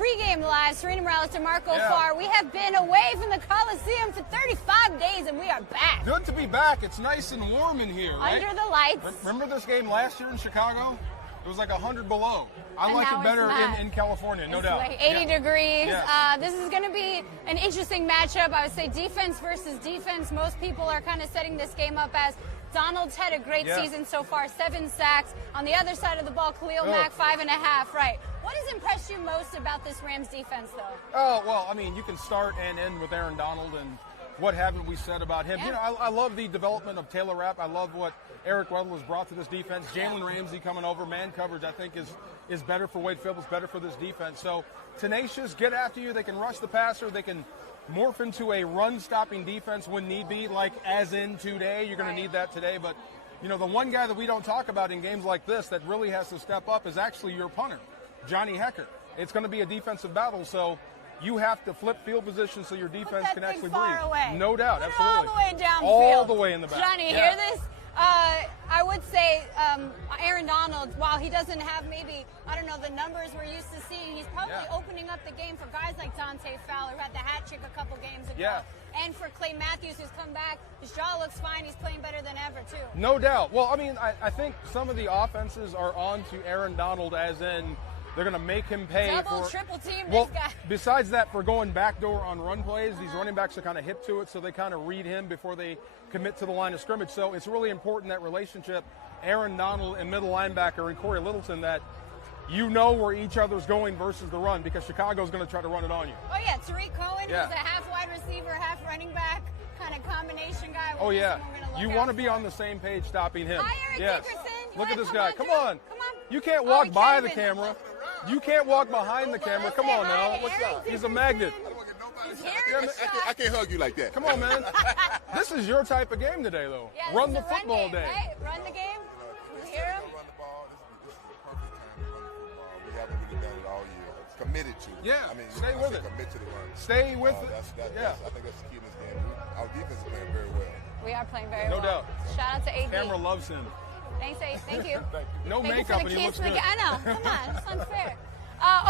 Pregame live, Serena Morales, DeMarco Farr. We have been away from the Coliseum for 35 days, and we are back. Good to be back. It's nice and warm in here, right? Under the lights. Remember this game last year in Chicago? It was like 100 below. I like it better in California, no doubt. Like 80 degrees. Yes. This is going to be an interesting matchup. I would say defense versus defense. Most people are kind of setting this game up as Donald's had a great season so far, 7 sacks. On the other side of the ball, Khalil Mack, 5.5. Right. What has impressed you most about this Rams defense, though? Oh, well, I mean, you can start and end with Aaron Donald, and what haven't we said about him? Yeah. You know, I love the development of Taylor Rapp. I love what Eric Weddle has brought to this defense. Jalen Ramsey coming over, man coverage, I think is better for Wade Phillips, better for this defense. So tenacious, get after you. They can rush the passer. They can morph into a run-stopping defense when need be, like as in today. You're going to need that today. But, you know, the one guy that we don't talk about in games like this that really has to step up is actually your punter, Johnny Hekker. It's going to be a defensive battle, so you have to flip field position so your defense can actually breathe. Away. No doubt, absolutely. All the way downfield. All the way in the back. Johnny, hear this? I would say Aaron Donald, while he doesn't have maybe, I don't know, the numbers we're used to seeing, he's probably opening up the game for guys like Dante Fowler, who had the hat trick a couple games ago. And for Clay Matthews, who's come back. His jaw looks fine. He's playing better than ever, too. No doubt. Well, I mean, I think some of the offenses are on to Aaron Donald, as in they're going to make him pay Double, triple team well, this guy. Besides that, for going backdoor on run plays, these running backs are kind of hip to it, so they kind of read him before they commit to the line of scrimmage. So it's really important, that relationship, Aaron Donald and middle linebacker and Corey Littleton, that you know where each other's going versus the run, because Chicago's going to try to run it on you. Oh, yeah, Tariq Cohen, who's a half wide receiver, half running back kind of combination guy. Oh, yeah. You want to be on the same page stopping him. Hi, Eric Dickerson. Look at this guy. Come on. You can't walk by the camera. You can't walk behind the camera. Come on now. What's up? He's a magnet. I can't hug you like that. Come on, man. This is your type of game today, though. Yeah, run the football game, day. Right? Run the game. You hear him? Run the ball. This is the perfect time to run the football. We haven't really done it all year. It's committed to. Yeah. I mean, stay with it. Commit to the run. Stay with it. I think that's the key in this game. Our defense is playing very well. We are playing very well. No doubt. Shout out to AD. Camera loves him. Thanks, AD. Thank you. No makeup, and he looks good. I know. Come on. It's unfair.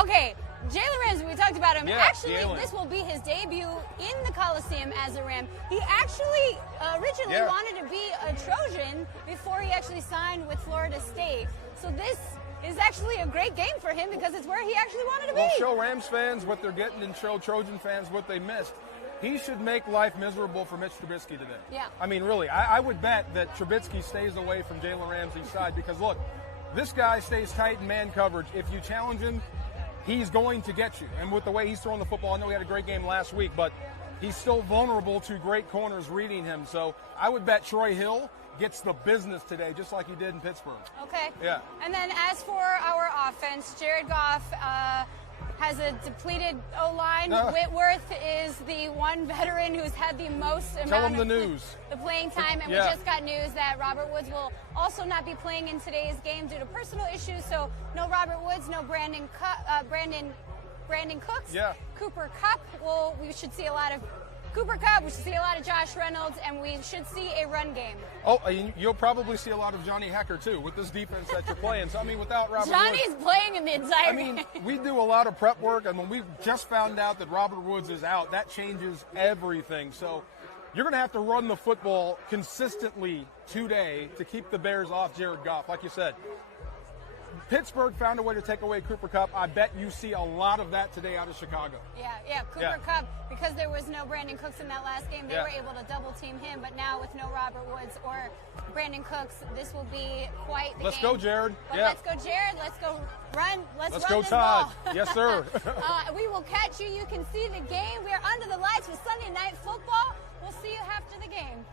Okay. Jalen Ramsey, we talked about him. Actually, this will be his debut in the Coliseum as a Ram. He actually originally wanted to be a Trojan before he actually signed with Florida State. So this is actually a great game for him because it's where he actually wanted to be. Well, show Rams fans what they're getting and show Trojan fans what they missed. He should make life miserable for Mitch Trubisky today. Yeah. I mean, really, I would bet that Trubisky stays away from Jalen Ramsey's side because, look, this guy stays tight in man coverage. If you challenge him, he's going to get you. And with the way he's throwing the football, I know he had a great game last week, but he's still vulnerable to great corners reading him. So I would bet Troy Hill gets the business today, just like he did in Pittsburgh. Okay. Yeah. And then as for our offense, Jared Goff has a depleted O-line. Whitworth is the one veteran who's had the most amount of the playing time. And we just got news that Robert Woods will also not be playing in today's game due to personal issues. So no Robert Woods, no Brandon Cooks. Yeah. Cooper Kupp. Well, we should see a lot of Cooper Kupp, we should see a lot of Josh Reynolds, and we should see a run game. Oh, you'll probably see a lot of Johnny Hekker, too, with this defense that you're playing. So, I mean, without Robert Johnny's Woods, playing in the entire game. I mean, we do a lot of prep work, and when we just found out that Robert Woods is out, that changes everything. So you're going to have to run the football consistently today to keep the Bears off Jared Goff. Like you said, Pittsburgh found a way to take away Cooper Kupp. I bet you see a lot of that today out of Chicago. Yeah. Cooper Kupp, because there was no Brandon Cooks in that last game, they were able to double team him. But now with no Robert Woods or Brandon Cooks, this will be quite the Let's game. go, Jared. Let's go, Jared. Let's go run. Let's run go, this Todd. ball. Yes, sir. We will catch you. You can see the game. We are under the lights with Sunday Night Football. We'll see you after the game.